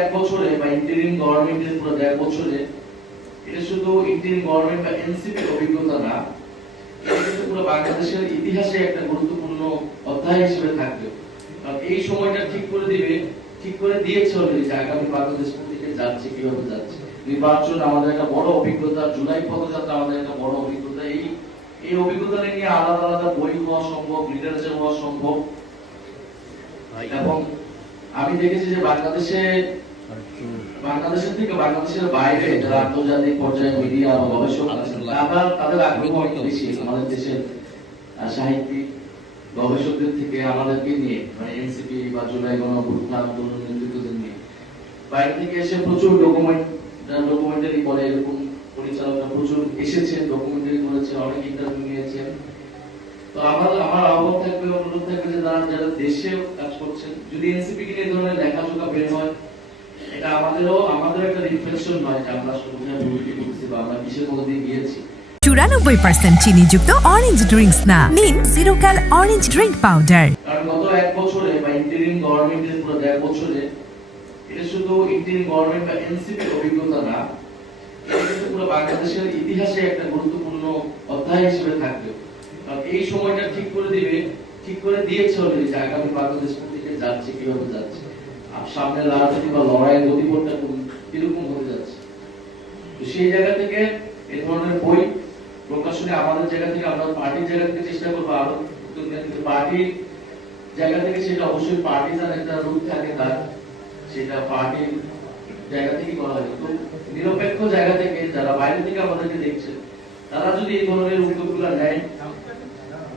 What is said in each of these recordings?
এক বছরে বা ইন্টারিম গভর্নমেন্টের পুরো 1.5 বছরে এটা শুধু ইন্টারিম গভর্নমেন্ট বা এনসিপির অভিজ্ঞতা না, এটা কিন্তু পুরো বাংলাদেশের ইতিহাসে একটা গুরুত্বপূর্ণ অধ্যায় হিসেবে থাকবে। কারণ এই সময়টা ঠিক করে দিয়েছে অলরেডি যে আগামী বাংলাদেশ দিকে যাচ্ছে, কিভাবে যাচ্ছে। নির্বাচন আমাদের একটা বড় অভিজ্ঞতা, জুলাই পদযাত্রা আমাদের একটা বড় অভিজ্ঞতা। এই অভিজ্ঞতা নিয়ে আলাদা আলাদা বই হওয়া সম্ভব, লিটারেচার হওয়া সম্ভব। এবং আমি দেখেছি যে বাংলাদেশের থেকে বাংলাদেশের বাইরে যারা আন্তর্জাতিক পর্যায়ে মিডিয়া বা গবেষক তাদের আগ্রহ অনেক বেশি আমাদের দেশের সাহিত্যিক গবেষকদের থেকে আমাদেরকে নিয়ে, মানে এনসিপি বা জুলাই গণঅভ্যুত্থান আন্দোলন নেতৃত্বদের নিয়ে বাইরে থেকে এসে প্রচুর ডকুমেন্টারি করে, এরকম পরিচালকরা প্রচুর এসেছেন, ডকুমেন্টারি করেছে, অনেক ইন্টারভিউ নিয়েছেন। তো আমার আহ্বান থাকবে, অনুরোধ থাকবে যে যারা দেশে কাজ করছেন, যদি এনসিপি কে এই ধরনের লেখাজোখা বের হয়, এটা আমাদের একটা রিফ্লেকশন হয় যে আমরা আসলে কোথায় ভুলটি করছি বা আমরা কিসের মধ্যে দিয়ে গিয়েছি। 94% চিনিযুক্ত অরেঞ্জ ড্রিঙ্কস না, নিন জিরো ক্যাল অরেঞ্জ ড্রিঙ্ক পাউডার। কারণ গত 1 বছরে বা ইন্টারিম গভর্নমেন্টের পুরো 1.5 বছরে এটা শুধু ইন্টারিম গভর্নমেন্ট বা এনসিপির অভিজ্ঞতা না, এটা কিন্তু পুরো বাংলাদেশের ইতিহাসে একটা গুরুত্বপূর্ণ অধ্যায় হিসেবে থাকবে। কারণ এই সময়টা ঠিক করে দিয়েছে অলরেডি যে আগামী বাংলাদেশ দিকে যাচ্ছে, কিভাবে যাচ্ছে, আর সামনে রাজনীতি বা লড়াইয়ের গতিপথটা কিরকম হতে যাচ্ছে। তো সেই জায়গা থেকে এই ধরনের বই প্রকাশনে আমাদের জায়গা থেকে, আমরা পার্টির জায়গা থেকে চেষ্টা করবো আরো, কিন্তু পার্টির জায়গা থেকে সেটা অবশ্যই পার্টিজান একটা রূপ থাকে তার, সেটা পার্টির জায়গা থেকে করা হয়। তো নিরপেক্ষ জায়গা থেকে যারা বাইরে থেকে আমাদেরকে দেখছে, তারা যদি এই ধরনের উদ্যোগগুলো নেয়,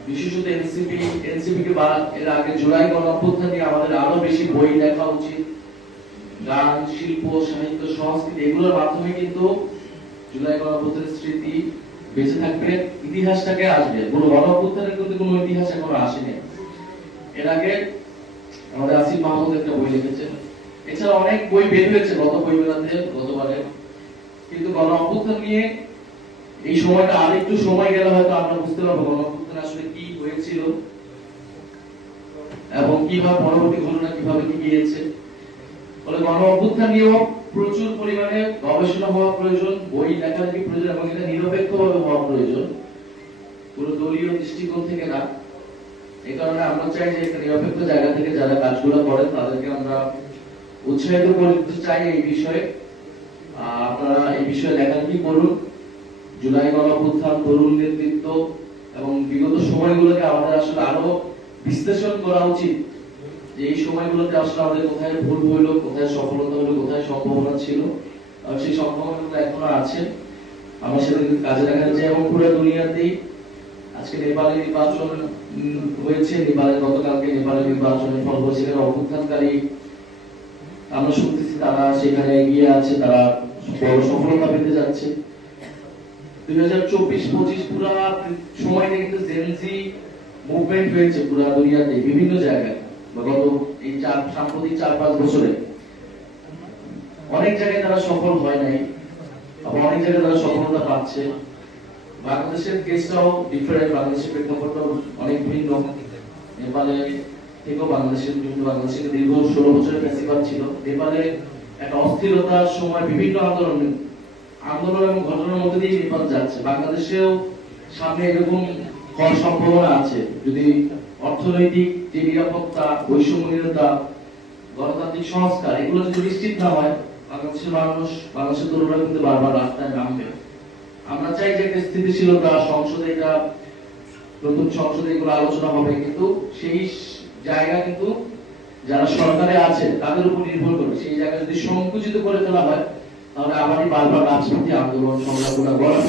বিশেষত এনসিপি কে বা এর আগে জুলাই গণঅভ্যুত্থান নিয়ে আমাদের আরো বেশি বই লেখা উচিত। গান, শিল্প, সাহিত্য, সংস্কৃতি এগুলোর মাধ্যমে কিন্তু জুলাই গণঅভ্যুত্থানের স্মৃতি বেঁচে থাকবে, ইতিহাসটাকে আসবে। কোনো গণঅভ্যুত্থানের কিন্তু কোনো ইতিহাস এখনো আসেনি। এর আগে আমাদের আসিফ মাহমুদ একটা বই লিখেছেন, এছাড়া অনেক বই বের হয়েছে গতবারে, কিন্তু গণঅভ্যুত্থান নিয়ে এই সময়টা আরেকটু সময় গেলে হয়তো আমরা বুঝতে পারবো গণঅভ্যুত্থান আসলে কি হয়েছিল এবং কিভাবে পরবর্তী ঘটনা কিভাবে কি গিয়েছে। ফলে গণঅভ্যুত্থান নিয়েও প্রচুর পরিমাণে গবেষণা হওয়া প্রয়োজন, বই লেখালেখি প্রয়োজন, এবং এটা নিরপেক্ষভাবে হওয়া প্রয়োজন, পুরো দলীয় দৃষ্টিকোণ থেকে না। এই কারণে আমরা চাই যে একটা নিরপেক্ষ জায়গা থেকে যারা কাজগুলো করেন তাদেরকে আমরা উৎসাহিত করতে চাই এই বিষয়ে। আপনারা এই বিষয়ে লেখালেখি করুন। জুলাই গণঅভ্যুত্থান, তরুণ নেতৃত্ব এবং বিগত সময়গুলোকে আমাদের আসলে আরো বিশ্লেষণ করা উচিত, যে এই সময়গুলোতে আসলে আমাদের কোথায় ভুল হইলো, কোথায় সফলতা হলো, কোথায় সম্ভাবনা ছিল, আর সেই সম্ভাবনাগুলো এখনো আছে। আমরা সেদিন কাজে লাগাতে চাই। এবং পুরো দুনিয়াতেই আজকে নেপালে নির্বাচন হয়েছে, গতকালকে নেপালের নির্বাচনের ফল হয়েছে, সেখানে অভ্যুত্থানকারী আমরা শুনতেছি তারা সেখানে এগিয়ে আছে, তারা বড় সফলতা পেতে যাচ্ছে। 2024-25 পুরা সময়টা কিন্তু জেনজি মুভমেন্ট হয়েছে পুরো দুনিয়াতে বিভিন্ন জায়গায়। গত এই সাম্প্রতিক 4-5 বছরে অনেক জায়গায় তারা সফল হয় নাই, আবার অনেক জায়গায় তারা সফলতা পাচ্ছে। বাংলাদেশের কেসটাও ডিফারেন্ট, বাংলাদেশের প্রেক্ষাপটটাও অনেক ভিন্ন। নেপালে থেকেও বাংলাদেশের দীর্ঘ 16 বছরের ফ্যাসিবাদ ছিল। নেপালে একটা অস্থিরতার সময় বিভিন্ন আন্দোলন এবং ঘটনার মধ্যে দিয়ে নেপাল যাচ্ছে। বাংলাদেশেও সামনে এরকম হওয়ার সম্ভাবনা আছে যদি অর্থনৈতিক যে নিরাপত্তা, বৈষম্যহীনতা, গণতান্ত্রিক সংস্কার এগুলো যদি নিশ্চিত না হয়, বাংলাদেশের তরুণরা কিন্তু বারবার রাস্তায় নামবে। আমরা চাই যে একটা স্থিতিশীলতা, সংসদে এটা নতুন সংসদে এগুলো আলোচনা হবে, কিন্তু সেই জায়গা কিন্তু যারা সরকারে আছে তাদের উপর নির্ভর করে। সেই জায়গা যদি সংকুচিত করে ফেলা হয়, তাহলে আবারই বারবার রাজনীতি আন্দোলন সংগ্রামগুলো গড়া